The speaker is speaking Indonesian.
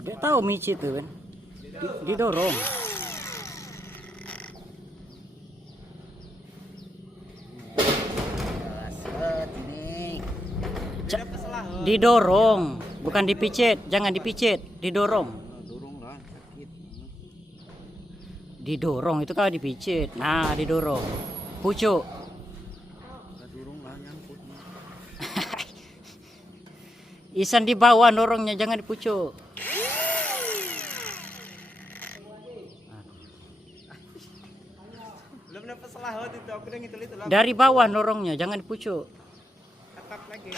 Dia tahu micit tuh kan. Didorong. Didorong, bukan dipicit. Jangan dipicit, didorong. Dorong lah, sakit. Didorong itu kalau dipicit. Nah, didorong. Pucuk. Dorong lah, nyangkut. Isan di bawah dorongnya, jangan dipucuk. Belum dapat selahot itu, aku udah ngitul itu lah. Dari bawah dorongnya, jangan dipucuk. Tetap lagi.